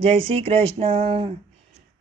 જય શ્રી કૃષ્ણ.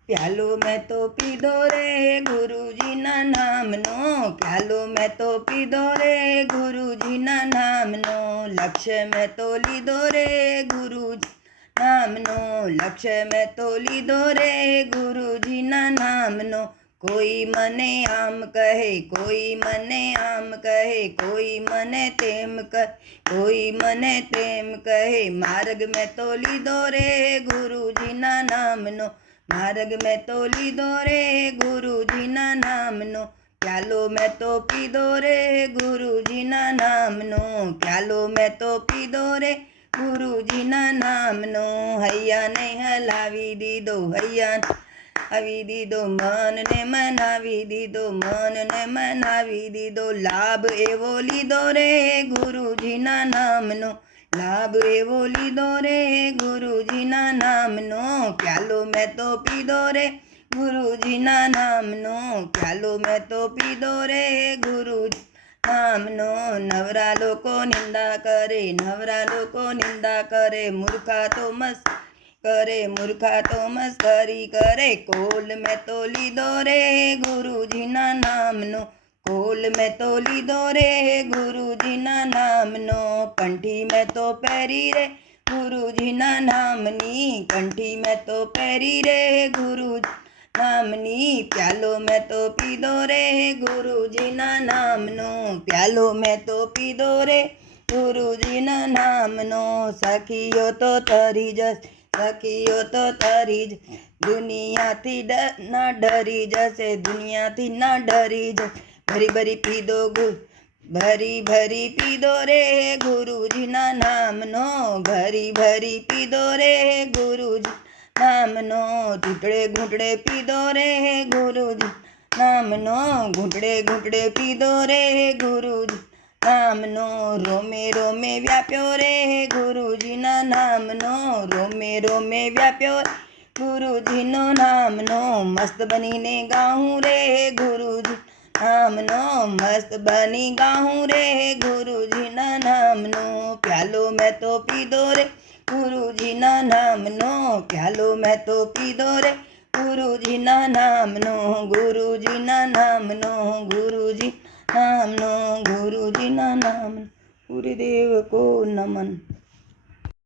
પ્યાલો મેં તો પીધો રે ગુરુજીના નામનો. પ્યાલો મેં તો પીધો રે ગુરુજીના નામનો. લક્ષ્ય મેં તો લીધો રે ગુરુજી નામનો. લક્ષ્ય મેં તો લીધો રે ગુરુજીના નામનો. કોઈ મને આમ કહે કોઈ મને આમ કહે કોઈ મને તેમ કહે કોઈ મને તેમ કહે માર્ગ મેં તો લીધો રે ગુરુજીના નામનો માર્ગ મેં તો લીધો રે ગુરુજીના નામનો પ્યાલો મેં તો પીધો રે ગુરુજીના નામનો પ્યાલો મેં તો પીધો રે ગુરુજીના નામનો હૈયાને હલાવી દીધો હૈયા આવી દીધો, મનને મનાવી દીધો, મનને મનાવી દીધો. લાભ એવો લીધો રે ગુરુજીના નામનો, લાભ એવો લીધો રે ગુરુજીના નામનો. પ્યાલો મેં તો પીધો રે ગુરુજીના નામનો, પ્યાલો મેં તો પીધો રે ગુરુ નામનો. નવરા લોકો નિંદા કરે, નવરા લોકો નિંદા કરે, મૂર્ખા તો મસ્ત કરે મૂર્ખા તો મસ્કરી કરે કોલ મેં તો લીધો રે ગુરુજીના નામનો કોલ મેં તો લીધો રે ગુરુજીના નામનો કંઠી મેં તો પહેરી રે ગુરુજીના નામની કંઠી મેં તો પહેરી રે ગુરુજી નામની પ્યાલો મેં તો પીધો રે ગુરુજીના નામનો પ્યાલો મેં તો પીધો રે ગુરુજીના નામનો સખીઓ તો તરી જશે સખીઓ તો તરી જ દુનિયાથી ડ- ના ડરી જશે દુનિયાથી ના ડરી જશે ભરી ભરી પીધો ગુ ભરી ભરી પીધો રે ગુરુજીના નામનો ભરી ભરી પીધો રે ગુરુજી નામનો ઘૂંટડે ઘૂંટડે પીધો રે ગુરુજી નામનો ઘૂંટડે ઘૂંટડે પીધો રે ગુરુજી નામનો રોમે રોમે વ્યાપ્યો રે ગુરુજીના નામનો રોમે રોમે વ્યાપ્યો ગુરુજીનો નામનો મસ્ત બનીને ગાઉં રે ગુરુજી નામનો મસ્ત બની ગાઉં રે ગુરુજીના નામનો પ્યાલો મેં તો પીધો રે ગુરુજીના નામનો પ્યાલો મેં તો પીધો રે ગુરુજીના નામનો ગુરુજીના નામનો ગુરુજી નામનો जीना नाम गुरुदेव को नमन।